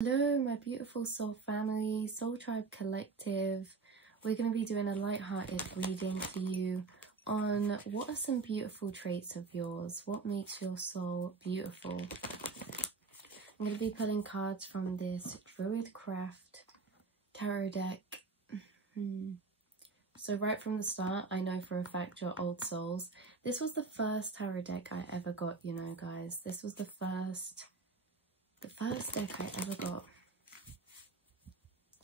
Hello, my beautiful soul family, Soul Tribe Collective. We're going to be doing a light-hearted reading for you on what are some beautiful traits of yours? What makes your soul beautiful? I'm going to be pulling cards from this Druidcraft tarot deck. So right from the start, I know for a fact you're old souls. This was the first tarot deck I ever got, you know, guys. This was the first deck I ever got.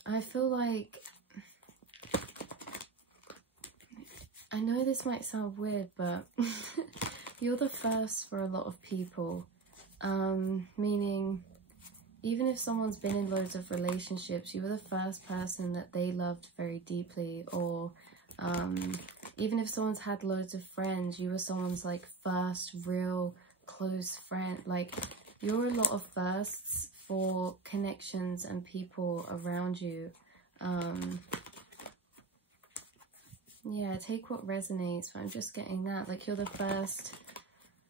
I feel like, I know this might sound weird, but you're the first for a lot of people. Meaning, even if someone's been in loads of relationships, you were the first person that they loved very deeply. Or even if someone's had loads of friends, you were someone's like first real close friend. Like, you're a lot of firsts for connections and people around you. Yeah, take what resonates, but I'm just getting that. Like, you're the first,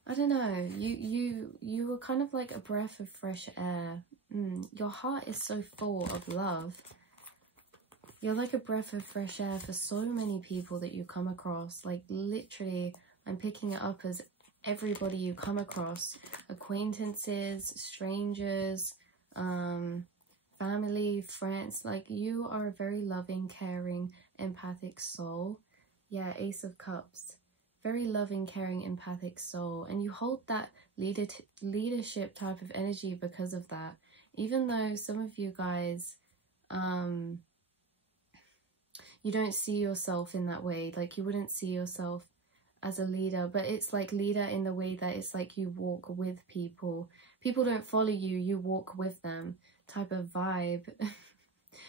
I don't know, you were kind of like a breath of fresh air. Your heart is so full of love. You're like a breath of fresh air for so many people that you come across. Like, literally, I'm picking it up as everybody you come across, acquaintances, strangers, family, friends. Like, you are a very loving, caring, empathic soul. Yeah, Ace of Cups. Very loving, caring, empathic soul. And you hold that leadership type of energy because of that. Even though some of you guys, you don't see yourself in that way. Like, you wouldn't see yourself as a leader, but it's like leader in the way that it's like you walk with people. People don't follow you, you walk with them type of vibe.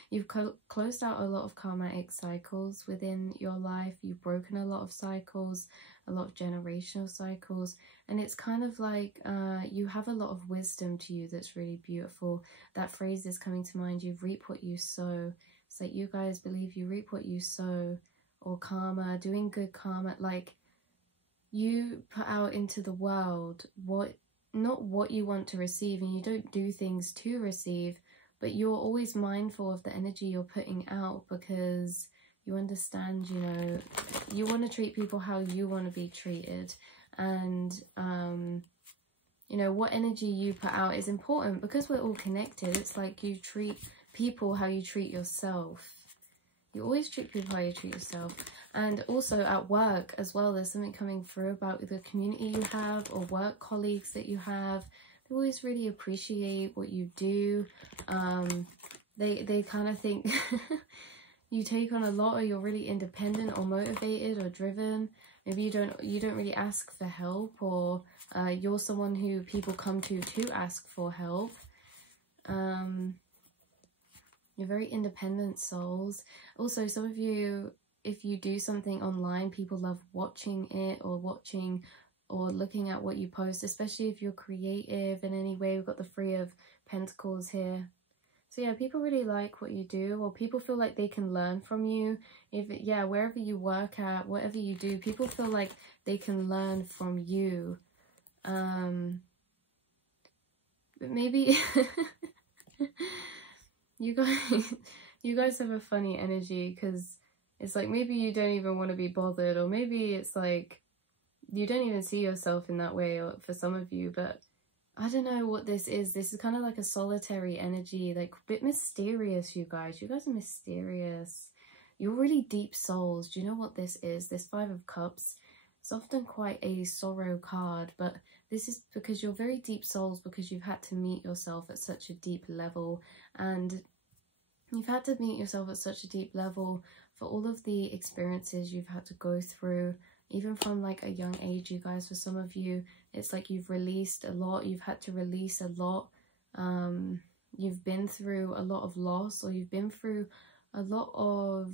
You've closed out a lot of karmatic cycles within your life. You've broken a lot of cycles, a lot of generational cycles, and it's kind of like you have a lot of wisdom to you that's really beautiful. That phrase is coming to mind, you reap what you sow. It's like you guys believe you reap what you sow, or karma, doing good karma. Like, you put out into the world not what you want to receive, and you don't do things to receive, but you're always mindful of the energy you're putting out, because you understand, you know, you want to treat people how you want to be treated. And you know, what energy you put out is important, because we're all connected. It's like you treat people how you treat yourself. You always treat people how you treat yourself. And also at work as well, there's something coming through about the community you have, or work colleagues that you have. They always really appreciate what you do. They kind of think you take on a lot, or you're really independent or motivated or driven. Maybe you don't really ask for help, or you're someone who people come to ask for help. You're very independent souls. Also, some of you, if you do something online, people love watching it, or looking at what you post, especially if you're creative in any way. We've got the Three of Pentacles here. So yeah, people really like what you do, or people feel like they can learn from you. Yeah, wherever you work at, whatever you do, people feel like they can learn from you. But maybe you guys have a funny energy, because it's like maybe you don't even want to be bothered, or maybe it's like you don't even see yourself in that way, or for some of you. But I don't know what this is. This is kind of like a solitary energy, like a bit mysterious. You guys are mysterious. You're really deep souls. Do you know what this is? This Five of Cups, it's often quite a sorrow card, but this is because you're very deep souls, because you've had to meet yourself at such a deep level. And you've had to meet yourself at such a deep level for all of the experiences you've had to go through, even from like a young age. You guys, for some of you, it's like you've released a lot. You've had to release a lot. You've been through a lot of loss, or you've been through a lot of,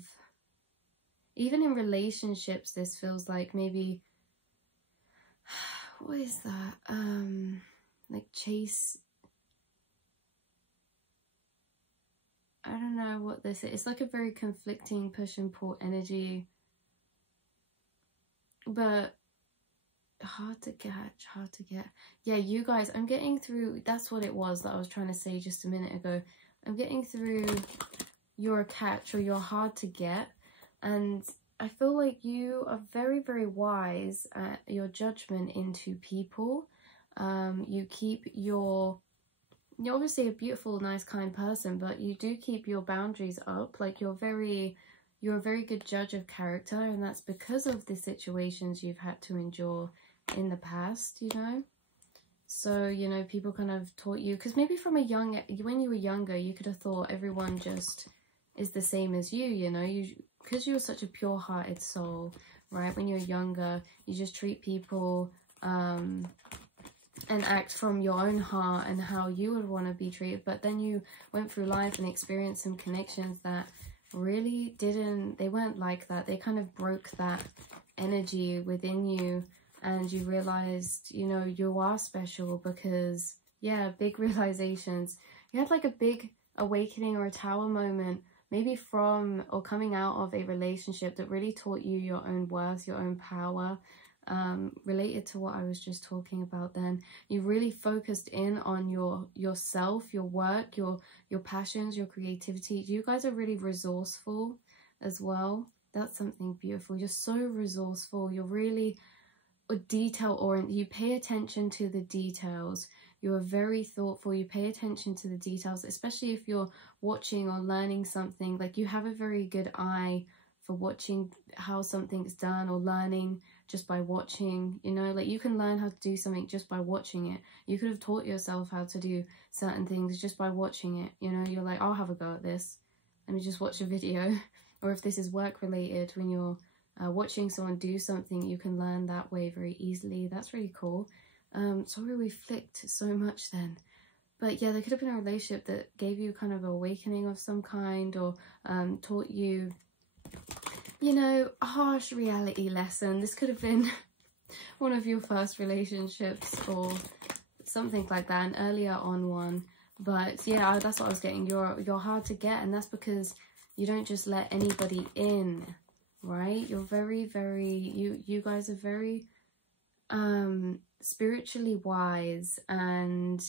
even in relationships, this feels like maybe, what is that? Like chase, I don't know what this is. It's like a very conflicting push and pull energy. But hard to catch, hard to get. Yeah, you guys, I'm getting through, that's what it was that I was trying to say just a minute ago. I'm getting through you're a catch or you're hard to get, and I feel like you are very, very wise at your judgment into people. You keep you're obviously a beautiful, nice, kind person, but you do keep your boundaries up. Like you're a very good judge of character, and that's because of the situations you've had to endure in the past, you know. So, you know, people kind of taught you, because maybe from when you were younger, you could have thought everyone just is the same as you know, because you were such a pure-hearted soul, right? When you're younger, you just treat people and act from your own heart and how you would want to be treated. But then you went through life and experienced some connections that really they weren't like that. They kind of broke that energy within you, and you realized, you know, you are special because, yeah, big realizations. You had like a big awakening or a tower moment, maybe from or coming out of a relationship that really taught you your own worth, your own power, related to what I was just talking about then. You really focused in on yourself, your work, your passions, your creativity. You guys are really resourceful as well. That's something beautiful. You're so resourceful. You're really detail oriented. You pay attention to the details. You are very thoughtful. You pay attention to the details, especially if you're watching or learning something. Like you have a very good eye for watching how something's done, or learning just by watching, you know. Like you can learn how to do something just by watching it. You could have taught yourself how to do certain things just by watching it, you know. You're like, I'll have a go at this, let me just watch a video. Or if this is work related, when you're watching someone do something, you can learn that way very easily. That's really cool. Sorry we flicked so much then. But yeah, there could have been a relationship that gave you kind of an awakening of some kind, or taught you, you know, a harsh reality lesson. This could have been one of your first relationships or something like that, an earlier on one. But yeah, that's what I was getting. You're hard to get, and that's because you don't just let anybody in, right? You're very, very, you guys are very spiritually wise, and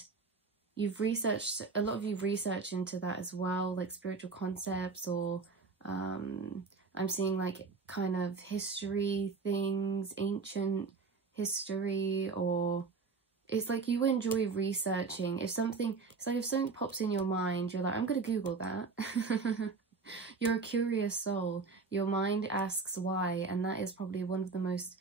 you've researched, a lot of you research into that as well, like spiritual concepts, or I'm seeing like kind of history things, ancient history, or it's like you enjoy researching. It's like if something pops in your mind, you're like, I'm gonna Google that. You're a curious soul. Your mind asks why, and that is probably one of the most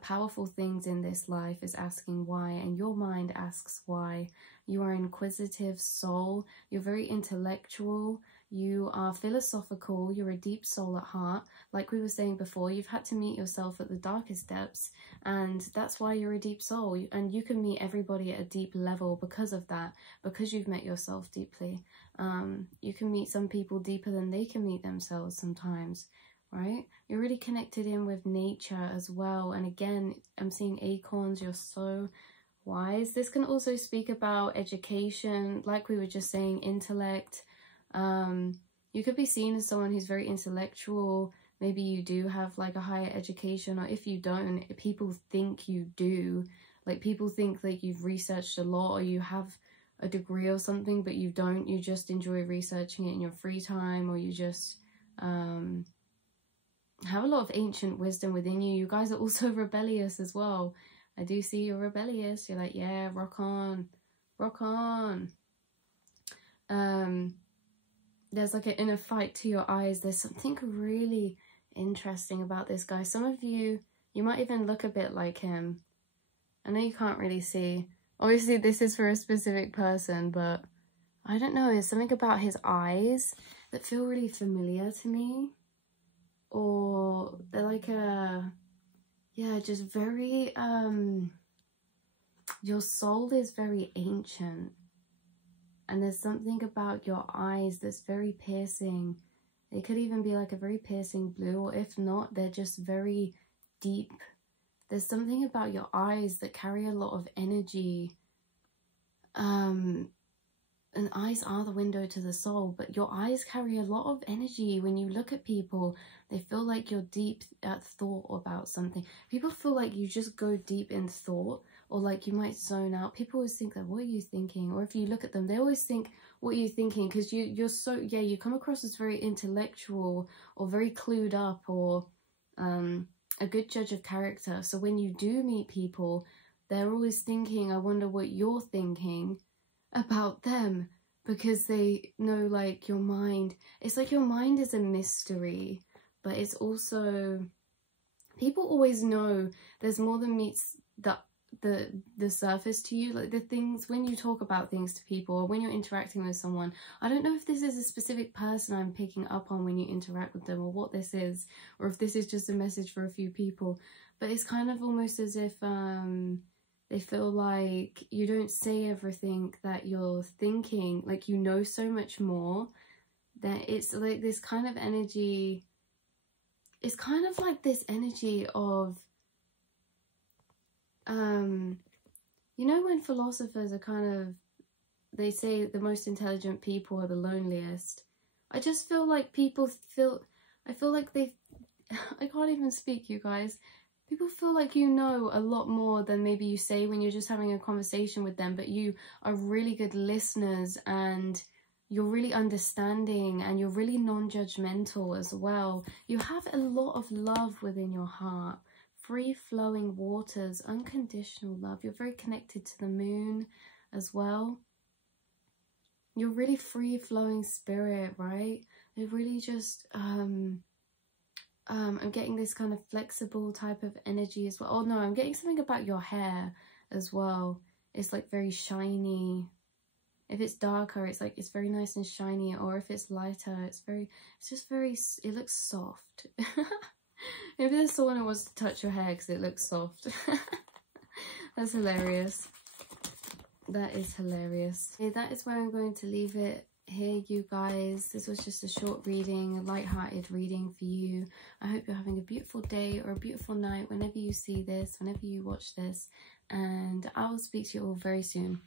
powerful things in this life, is asking why, and your mind asks why. You are an inquisitive soul. You're very intellectual. You are philosophical. You're a deep soul at heart. Like we were saying before, you've had to meet yourself at the darkest depths, and that's why you're a deep soul. And you can meet everybody at a deep level because of that, because you've met yourself deeply. You can meet some people deeper than they can meet themselves sometimes, right? You're really connected in with nature as well. And again, I'm seeing acorns. You're so wise. This can also speak about education, like we were just saying, intellect. You could be seen as someone who's very intellectual. Maybe you do have like a higher education, or if you don't, people think you do. Like people think like you've researched a lot, or you have a degree or something, but you don't. You just enjoy researching it in your free time, or you just have a lot of ancient wisdom within you. You guys are also rebellious as well. I do see you're rebellious. You're like, yeah, rock on, rock on. There's like an inner fight to your eyes. There's something really interesting about this guy. Some of you might even look a bit like him. I know you can't really see. Obviously, this is for a specific person, but I don't know. There's something about his eyes that feel really familiar to me. Or they're like yeah, just very, your soul is very ancient. And there's something about your eyes that's very piercing. They could even be like a very piercing blue, or if not, they're just very deep. There's something about your eyes that carry a lot of energy. and eyes are the window to the soul, but your eyes carry a lot of energy. When you look at people, they feel like you're deep at thought about something. People feel like you just go deep in thought, or like you might zone out. People always think that, what are you thinking? Or if you look at them, they always think, what are you thinking? Because you're so, yeah, you come across as very intellectual or very clued up, or a good judge of character. So when you do meet people, they're always thinking, I wonder what you're thinking about them, because they know, like, your mind, it's like your mind is a mystery, but it's also, people always know there's more than meets the surface to you. Like the things, when you talk about things to people, or when you're interacting with someone, I don't know if this is a specific person I'm picking up on when you interact with them, or what this is, or if this is just a message for a few people, but it's kind of almost as if they feel like you don't say everything that you're thinking, like you know so much more, that it's like this kind of energy. It's kind of like this energy of, you know, when philosophers are kind of, they say the most intelligent people are the loneliest. I just feel like people feel, I feel like they, I can't even speak, you guys. People feel like you know a lot more than maybe you say when you're just having a conversation with them, but you are really good listeners, and you're really understanding, and you're really non-judgmental as well. You have a lot of love within your heart, free-flowing waters, unconditional love. You're very connected to the moon as well. You're really free-flowing spirit, right? They're really just I'm getting this kind of flexible type of energy as well. Oh no, I'm getting something about your hair as well. It's like very shiny. If it's darker, it's like, it's very nice and shiny, or if it's lighter, it's just very, it looks soft. Maybe there's someone who wants to touch your hair because it looks soft. That's hilarious. That is hilarious. Okay, that is where I'm going to leave it here, you guys. This was just a short reading, a light-hearted reading for you. I hope you're having a beautiful day or a beautiful night whenever you see this, whenever you watch this, and I will speak to you all very soon.